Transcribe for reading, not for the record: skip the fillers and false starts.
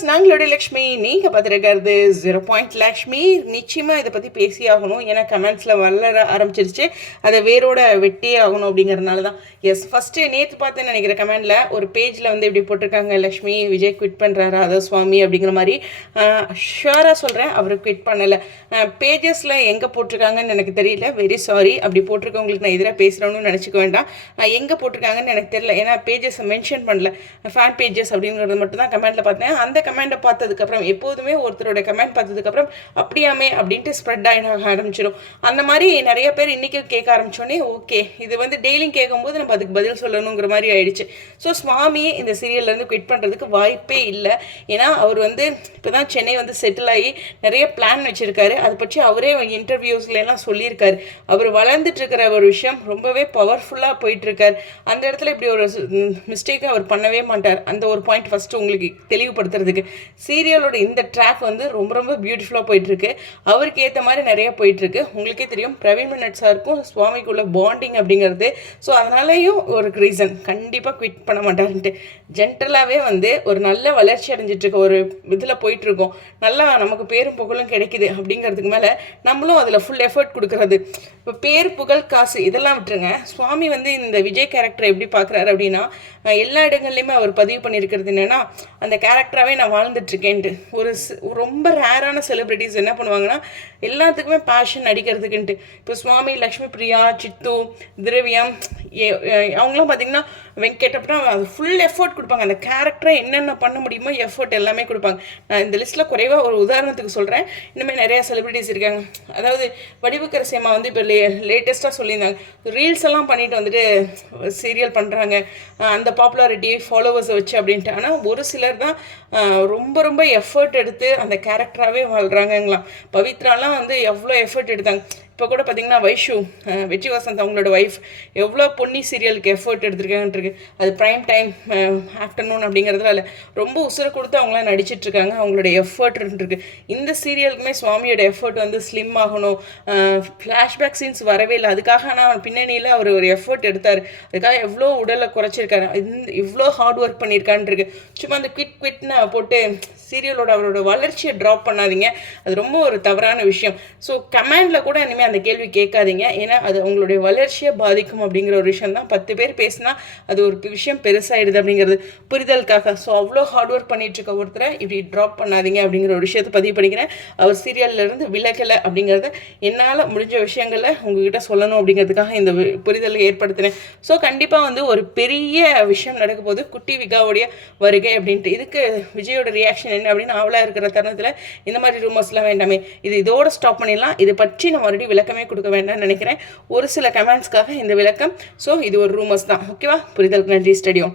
Viewers, நாங்களுடைய Lakshmi. நீங்கள் பார்த்துருக்கிறது 0 லக்ஷ்மி. நிச்சயமாக இதை பற்றி பேசி ஆகணும், ஏன்னா கமெண்ட்ஸில் வளர ஆரம்பிச்சிருச்சு. அதை வேரோட வெட்டியே ஆகணும் அப்படிங்கிறதுனால தான். எஸ், ஃபஸ்ட்டு நேற்று பார்த்தேன்னு நினைக்கிற கமெண்டில் ஒரு பேஜில் வந்து இப்படி போட்டிருக்காங்க, லக்ஷ்மி விஜய் குவிட் பண்ணுறாரா அதோ சுவாமி அப்படிங்கிற மாதிரி. ஷுவராக சொல்கிறேன், அவர் குவிட் பண்ணலை. பேஜஸில் எங்கே போட்டிருக்காங்கன்னு எனக்கு தெரியல, வெரி சாரி. அப்படி போட்டிருக்கவங்களுக்கு நான் எதிராக பேசுகிறேன்னு நினச்சிக்க வேண்டாம். எங்கே போட்டிருக்காங்கன்னு எனக்கு தெரியல, ஏன்னா பேஜஸை மென்ஷன் பண்ணல. ஃபேன் பேஜஸ் அப்படிங்கிறது மட்டும் தான் கமெண்ட்டில் பார்த்தேன். அந்த கமெண்ட்டை பார்த்ததுக்கப்புறம், எப்போதுமே ஒருத்தரோட கமெண்ட் பார்த்ததுக்கப்புறம் அப்படியாமே அப்படின்ட்டு ஸ்ப்ரெட் ஆக ஆரம்பிச்சிடும். அந்த மாதிரி நிறைய பேர் இன்றைக்கி கேட்க ஆரம்பித்தோடனே, ஓகே இது வந்து டெய்லியும் கேட்கும்போது நம்ம அதுக்கு பதில் சொல்லணுங்கிற மாதிரி ஆயிடுச்சு. ஸோ சுவாமி இந்த சீரியல்லேருந்து குவிட் பண்ணுறதுக்கு வாய்ப்பே இல்லை. ஏன்னா அவர் வந்து இப்போ தான் சென்னை வந்து செட்டில் ஆகி நிறைய பிளான் வச்சுருக்காரு. அதை பற்றி அவரே இன்டர்வியூஸ்லாம் சொல்லியிருக்காரு. அவர் வளர்ந்துட்டு இருக்கிற ஒரு விஷயம் ரொம்பவே பவர்ஃபுல்லாக போயிட்டுருக்கார். அந்த இடத்துல இப்படி ஒரு மிஸ்டேக்கை அவர் பண்ணவே மாட்டார். அந்த ஒரு பாயிண்ட் ஃபஸ்ட்டு உங்களுக்கு தெளிவுபடுத்துறதுக்கு. சீரியலோட இந்த ட்ராக் வந்து ரொம்ப ரொம்ப பியூட்டிஃபுல்லாக போயிட்டுருக்கு. அவருக்கு ஏற்ற மாதிரி நிறைய போயிட்டுருக்கு. உங்களுக்கே தெரியும், பிரவீன் மின்னட் சாருக்கும் சுவாமிக்குள்ள பாண்டிங் அப்படிங்கிறது. ஸோ அதனாலேயும் ஒரு ரீசன் கண்டிப்பாக குவிட் பண்ண மாட்டாருன்ட்டு. ஜென்ரலாகவே வந்து ஒரு நல்ல வளர்ச்சி அடைஞ்சிட்ருக்க ஒரு இதில் போயிட்டுருக்கோம். நல்லா நமக்கு பேரும் புகழும் கிடைக்குது அப்படிங்கிறதுக்கு மேலே நம்மளும் அதில் ஃபுல் எஃபர்ட் கொடுக்குறது. இப்போ பேர் புகழ் காசு இதெல்லாம் விட்டுருங்க. சுவாமி வந்து இந்த விஜய் கேரக்டரை எப்படி பார்க்குறாரு அப்படின்னா, எல்லா இடங்கள்லையுமே அவர் பதிவு பண்ணியிருக்கிறது என்னென்னா, அந்த கேரக்டராகவே நான் வாழ்ந்துட்டுருக்கேன்ட்டு. ரொம்ப ரேரான செலிப்ரிட்டிஸ் என்ன பண்ணுவாங்கன்னா, எல்லாத்துக்குமே பேஷன் நடிக்கிறதுக்குன்ட்டு. இப்போ சுவாமி, லக்ஷ்மி பிரியா, சித்து, திரவியம், அவங்களாம் பார்த்திங்கன்னா வெங்கட் அப்புறம் அது ஃபுல் எஃபர்ட் கொடுப்பாங்க. அந்த கேரக்டரை என்னென்ன பண்ண முடியுமோ எஃபர்ட் எல்லாமே கொடுப்பாங்க. நான் இந்த லிஸ்ட்டில் குறைவாக ஒரு உதாரணத்துக்கு சொல்கிறேன். இனிமேல் நிறையா செலிப்ரிட்டிஸ் இருக்காங்க. அதாவது வடிவுக்கரசி அம்மா வந்து இப்போ லேட்டஸ்ட்டாக சொல்லியிருந்தாங்க, ரீல்ஸ் எல்லாம் பண்ணிட்டு வந்துட்டு சீரியல் பண்ணுறாங்க, அந்த பாப்புலாரிட்டி ஃபாலோவர்ஸை வச்சு அப்படின்ட்டு. ஆனால் ஒரு சிலர் தான் ரொம்ப ரொம்ப எஃபர்ட் எடுத்து அந்த கேரக்டராகவே வாழ்கிறாங்கங்களாம். பவித்ராலாம் வந்து எவ்வளோ எஃபர்ட் எடுத்தாங்க. இப்போ கூட பார்த்திங்கன்னா வைஷு, வெற்றி வசந்த் அவங்களோட ஒய்ஃப் எவ்வளோ பொன்னி சீரியலுக்கு எஃபர்ட் எடுத்துருக்காங்கன்ட்டுருக்கு. அது ப்ரைம் டைம் ஆஃப்டர்நூன் அப்படிங்கிறதுனால ரொம்ப உசுரை கொடுத்து அவங்களாம் நடிச்சிட்ருக்காங்க. அவங்களோட எஃபர்ட் இருக்குது. இந்த சீரியலுக்குமே சுவாமியோட எஃபர்ட் வந்து ஸ்லிம் ஆகணும். ஃப்ளாஷ்பேக் சீன்ஸ் வரவே இல்லை. அதுக்காக ஆனால் பின்னணியில் அவர் ஒரு எஃபர்ட் எடுத்தார். அதுக்காக எவ்வளோ உடலை குறைச்சிருக்காரு, இவ்வளோ ஹார்ட் ஒர்க் பண்ணியிருக்கான்ருக்கு. சும்மா அந்த குவிட்னு போட்டு சீரியலோட அவரோட வளர்ச்சியை ட்ராப் பண்ணாதீங்க. அது ரொம்ப ஒரு தவறான விஷயம். ஸோ கமெண்டில் கூட இனிமேல் அந்த கேள்வி கேட்காதீங்க. ஏன்னா அது உங்களுடைய வளர்ச்சியை பாதிக்கும் அப்படிங்கிற ஒரு விஷயம் தான். 10 பேர் பேசினா அது ஒரு விஷயம் பெருசாகிடுது அப்படிங்கிறது புரிதலுக்காக. ஸோ அவ்வளோ ஹார்ட் ஒர்க் பண்ணிகிட்ருக்க ஒருத்தரை இப்படி ட்ராப் பண்ணாதீங்க அப்படிங்கிற ஒரு விஷயத்தை பதிவு பண்ணிக்கிறேன். அவர் சீரியல்லேருந்து விலகலை அப்படிங்கிறத என்னால் முடிஞ்ச விஷயங்களை உங்ககிட்ட சொல்லணும் அப்படிங்கிறதுக்காக இந்த புரிதலை ஏற்படுத்தினேன். ஸோ கண்டிப்பாக வந்து ஒரு பெரிய விஷயம் நடக்க போது, குட்டி விகாவுடைய வருகை அப்படின்ட்டு. இதுக்கு விஜயோட ரியாக்ஷன் என்ன அப்படின்னு ஆவலாக இருக்கிற தருணத்தில் இந்த மாதிரி ரூமர்ஸ்லாம் வேண்டாமே, இதோட ஸ்டாப் பண்ணிடலாம். இதை பற்றி நான் மறுபடியும் விளக்கமே கொடுக்க வேண்டாம்னு நினைக்கிறேன். ஒரு சில கமெண்ட்ஸ்க்காக இந்த விளக்கம். ஸோ இது ஒரு ரூமர்ஸ் தான். ஓகேவா? புரிதலுக்கு நன்றி. ஸ்டடியும்.